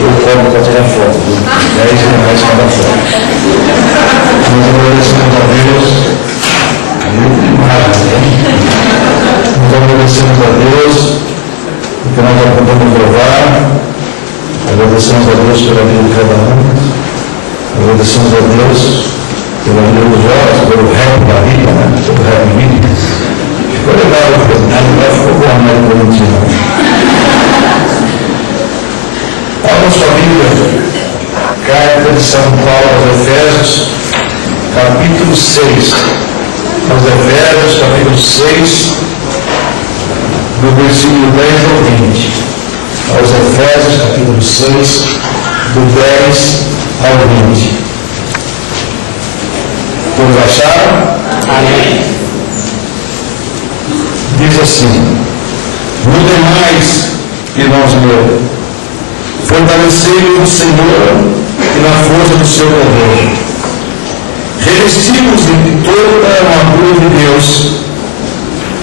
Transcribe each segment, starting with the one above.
Eu cobro para tirar foto, viu? R$10 cada foto. Nós agradecemos a Deus. Nós agradecemos a Deus porque nós já podemos louvar. Agradecemos a Deus pela vida de cada um. Agradecemos a Deus pela vida dos jovens, pelo rap da vida, né? Pelo rap vida. Ficou legal, não ficou bom, né? Abra sua Bíblia, carta de São Paulo aos Efésios, capítulo 6. Aos Efésios, capítulo 6, do versículo 10 ao 20. Aos Efésios, capítulo 6, do 10 ao 20. Todos acharam? Amém. Diz assim: no demais, irmãos meus, fortalecei-vos no Senhor e na força do seu poder. Revesti-vos de toda a armadura de Deus,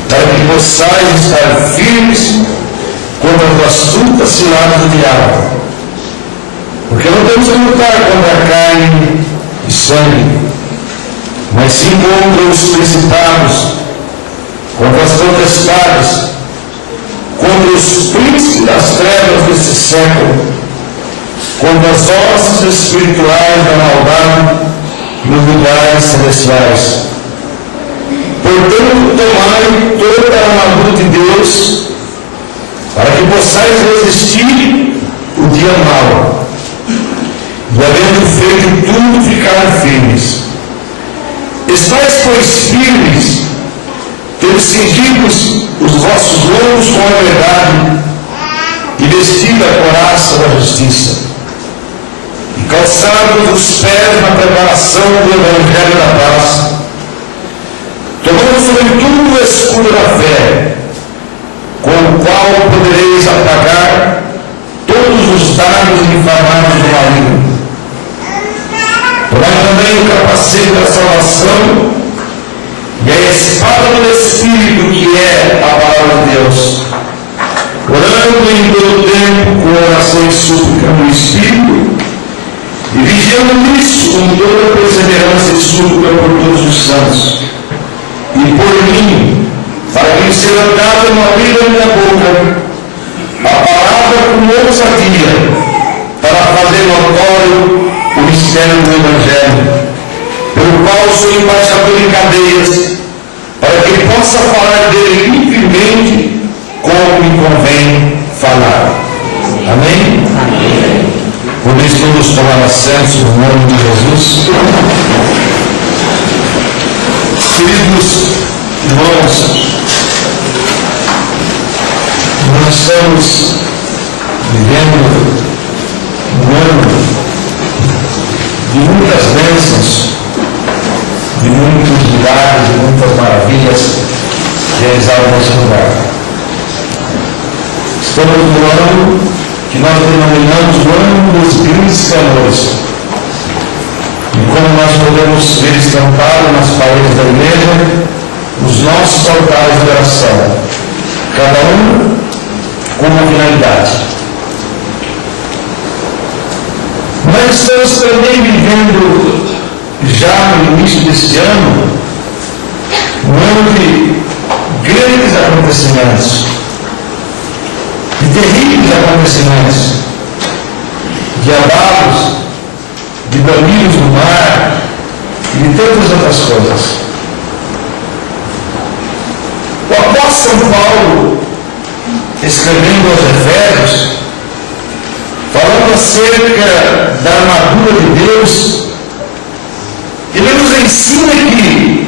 para que possais estar firmes contra as astutas ciladas do diabo. Porque não temos que lutar contra a carne e sangue, mas sim contra os principados, contra as potestades, contra os príncipes das trevas deste século, contra as hostes espirituais da maldade nos lugares celestiais. Portanto, tomai toda a armadura de Deus, para que possais resistir o dia mau, e havendo feito tudo, ficar firmes. Estais, pois, firmes, tendo cingidos os vossos lombos com a verdade, e vestida a couraça da justiça, e calçados os pés na preparação do Evangelho da paz, tomando sobretudo o escudo da fé, com o qual podereis apagar todos os dardos inflamados do maligno. Tomai também o capacete da salvação e a espada do Espírito, que é a palavra de Deus, orando em todo tempo com oração e súplica no Espírito, e vigiando nisso com toda perseverança e súplica por todos os santos, e por mim, para que seja dada uma vida na minha boca, a palavra com ousadia, para fazer notório o mistério do Evangelho, pelo qual sou embaixador em cadeias, para que possa falar dele livremente, como me convém falar. Amém? Amém. Podeis todos tomar assento no nome de Jesus. Queridos irmãos, nós estamos vivendo um ano de muitas bênçãos, de muitos milagres, de muitas maravilhas realizadas nesse lugar. Estamos no ano que nós denominamos o ano dos grandes clamores. E como nós podemos ver estampado nas paredes da igreja, os nossos altares de oração, cada um com uma finalidade. Mas estamos também vivendo, já no início deste ano, um ano de grandes acontecimentos, de terríveis acontecimentos, de abalos, de bandidos no mar e de tantas outras coisas. O apóstolo São Paulo, escrevendo aos Efésios, falando acerca da armadura de Deus, ele nos ensina que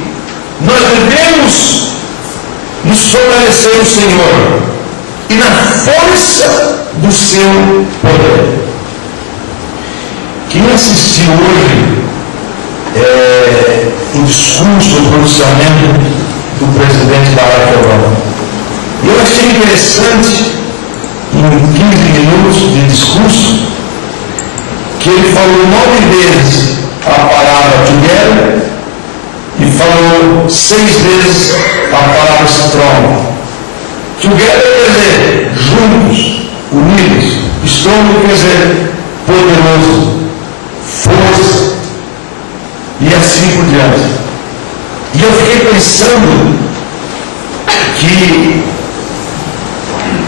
nós devemos nos fortalecer no Senhor e na força do seu poder. Quem assistiu hoje o discurso, o pronunciamento do presidente Barack Obama, eu achei interessante, em 15 minutos de discurso, que ele falou 9 vezes a palavra together e falou 6 vezes a palavra strong. Together quer dizer juntos, unidos. Strong quer dizer poderoso, força, e assim por diante. E eu fiquei pensando que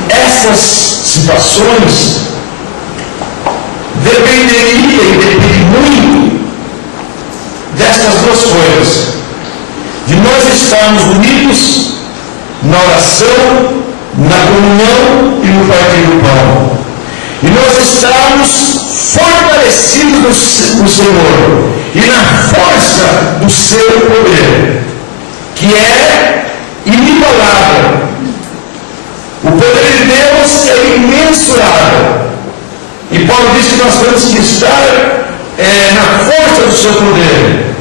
essas situações dependeria e depende muito destas duas coisas: de nós estarmos unidos na oração, na comunhão e no partir do pão, e nós estarmos fortalecidos no Senhor e na força do seu poder, que é inigualável. O poder de Deus é imensurável. E Paulo diz que nós temos que estar na força do seu poder.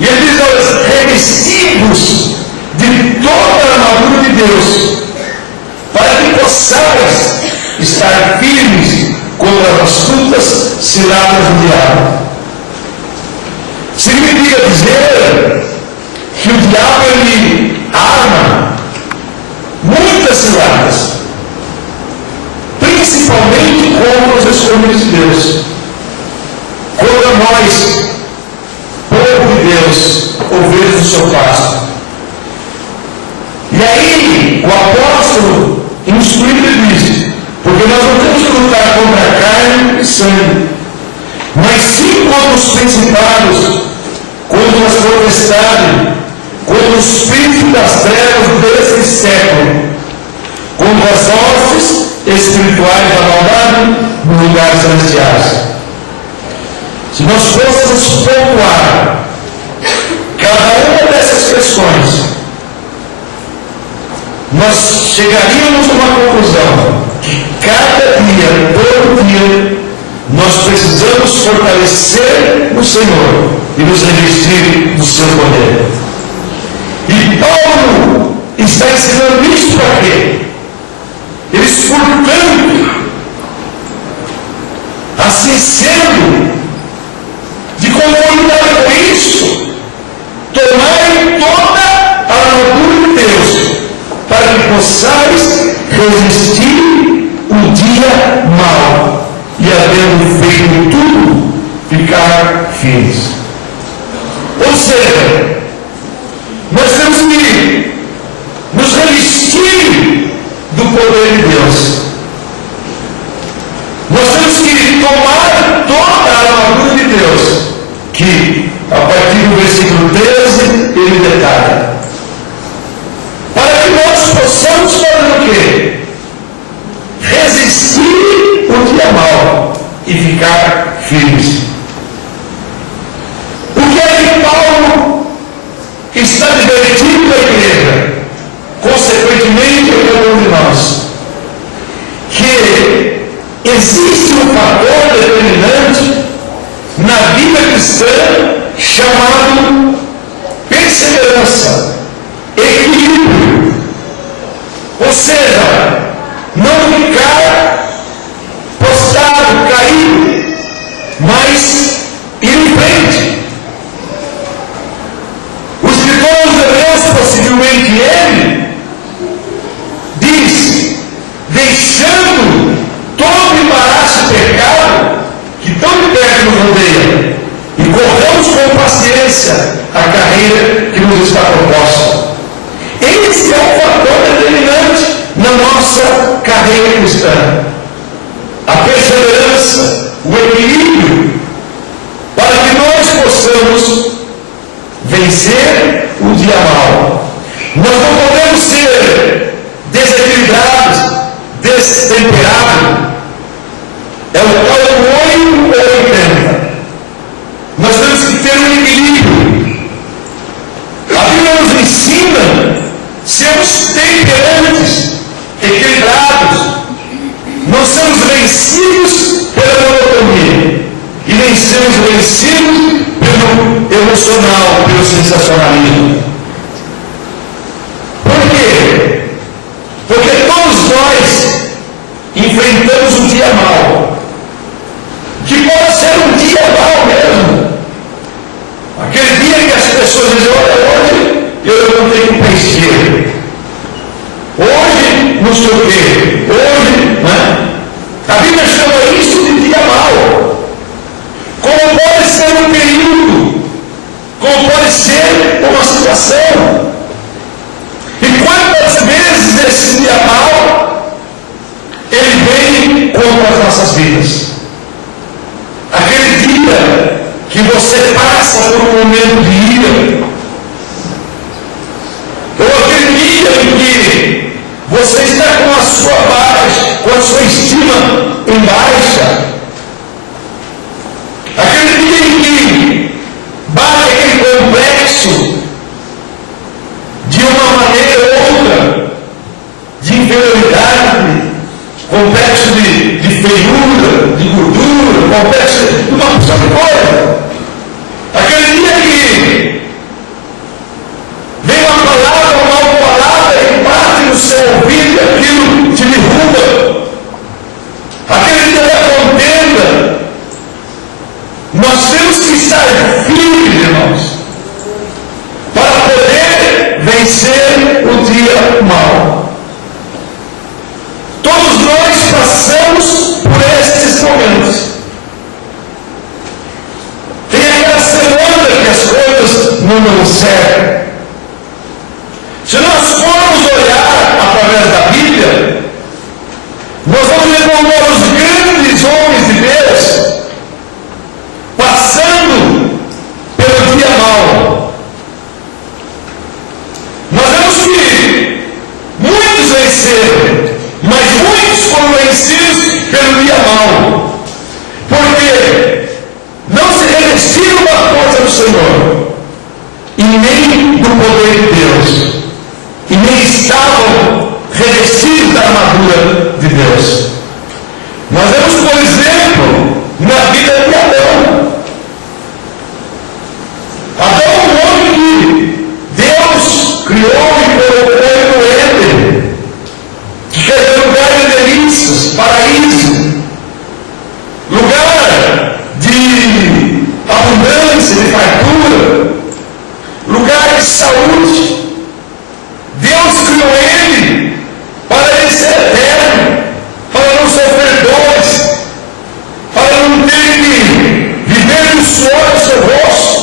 E ele diz: nós revestidos de toda a armadura de Deus, para que possais estar firmes contra as astutas ciladas do diabo. Significa dizer que o diabo ele arma muitas ciladas, principalmente contra os escolhidos de Deus, contra nós, povo de Deus, ovelhas do seu pasto. E aí o apóstolo instruiu diz: porque nós não temos que lutar contra a carne e sangue, mas sim contra os principados, contra as potestades, contra os espíritos das trevas deste século, contra as hostes espirituais da maldade nos lugares celestiais. Se nós fôssemos pontuar cada uma dessas questões, nós chegaríamos a uma conclusão: que cada dia, todo dia, nós precisamos fortalecer o Senhor e nos revestir do seu poder. E Paulo está ensinando isso para quê? Eles, portanto, assim sendo, de conformidade com isso, tomai toda a armadura de Deus, para que possais resistir o dia mau, e havendo feito tudo, ficar firmes. Ou seja, nós temos que nos revestir do poder de Deus. Nós temos que tomar toda a armadura de Deus, que a partir do versículo 13 ele detalha, para que nós possamos fazer o quê? Resistir o dia mau e ficar firmes. O que é que Paulo está divertindo a igreja, consequentemente a cada um de nós? Que existe um fator determinante na vida cristã chamado perseverança, equilíbrio. Ou seja, não ficar postado, caído, mas ir em frente. O escritor aos Hebreus, possivelmente ele, diz: deixando todo embaraço e pecado que tão de perto nos rodeia, e corramos com paciência a carreira que nos está proposta. Esse é o fator determinante na nossa carreira cristã: a perseverança, o equilíbrio, para que nós possamos vencer o dia mau. Nós não podemos ser desequilibrados, destemperados. É o tal do 8 ou 80. Nós temos que ter um equilíbrio. A Bíblia nos ensina sermos temperantes, equilibrados. Não somos vencidos pela monotonia e nem sermos vencidos pelo emocional, pelo sensacionalismo. Por quê? Porque todos nós enfrentamos um dia mau, que pode ser um dia mau mesmo. Aquele dia que as pessoas dizem: olha, hoje eu não tenho penseiro, hoje não sei o quê, hoje, né? A Bíblia chama isso de dia mau. sua estima em baixa. Aquele dia em que bate aquele complexo de uma maneira ou outra, de inferioridade, complexo de feiura, de gordura, complexo de uma porção de coisa. Aquele dia que vem uma palavra, uma nova palavra e bate no seu ouvido e aquilo te derruba. Aquele dia da contenda, nós temos que estar firmes, irmãos, para poder vencer o dia mau. Todos nós passamos por estes momentos. Tem aquela semana que as coisas não dão certo. Se nós formos olhar através da Bíblia, nós vamos encontrar os grandes homens de Deus passando pelo dia mau. Nós vemos que muitos venceram, mas muitos foram vencidos pelo dia mau, porque não se revestiram da força do Senhor, e nem do poder de Deus, e nem estavam revestidos da armadura de Deus. Nós vemos, por exemplo, na vida de Adão. Adão é um homem que Deus criou e colocou no Éden, que quer dizer lugar de delícias, paraíso, lugar de abundância, de fartura, lugar de saúde. Deus criou ele para ele ser eterno, para não sofrer dores, para não ter que viver no suor do seu rosto.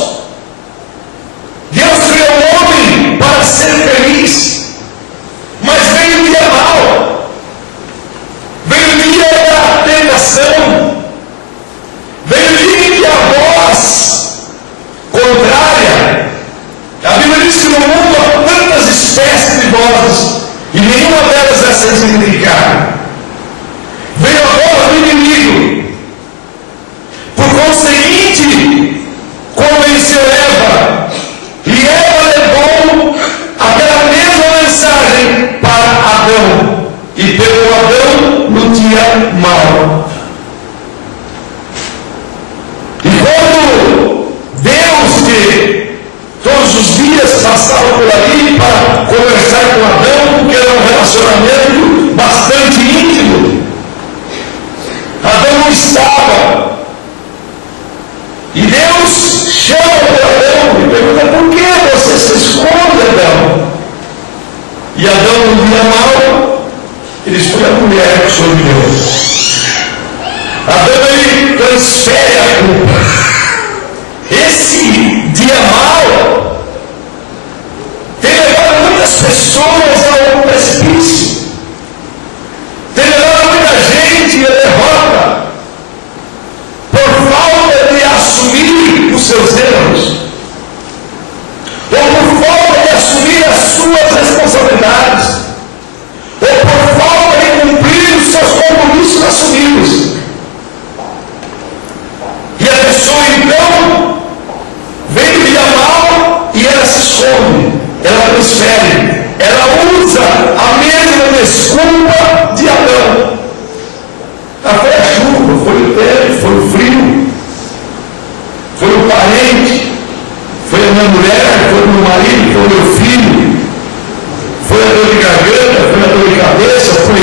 Deus criou o homem para ser feliz, mas veio o dia mau, veio o dia da tentação, veio o dia em que a voz contrária. A Bíblia diz que no mundo há tantas espécies de vozes e nenhuma delas é sem significado. Veio a voz do inimigo. Por conseguinte, convenceu Eva, e Eva levou aquela mesma mensagem para Adão, e pegou Adão no dia mau. E quando Deus, que todos os dias passava por ali para conversar com Adão, porque era um relacionamento bastante íntimo, Adão não estava. E Deus chama para Adão e pergunta: por que você se esconde, Adão? E Adão, no dia mau, ele escolhe a mulher que o Senhor me deu. Adão, ele transfere a culpa. Esse dia mau tem levado muitas pessoas ao precipício, tem levado muita gente à derrota, por falta de assumir os seus erros, ou por falta de assumir as suas responsabilidades, ou por falta de cumprir os seus compromissos assumidos. E a pessoa então vem do dia mal e ela se esconde, ela transfere, ela usa a mesma desculpa de Adão. Foi a chuva, foi o tempo, foi o frio, foi o parente, foi a minha mulher, foi o meu marido, foi o meu filho, foi a dor de garganta, foi a dor de cabeça, foi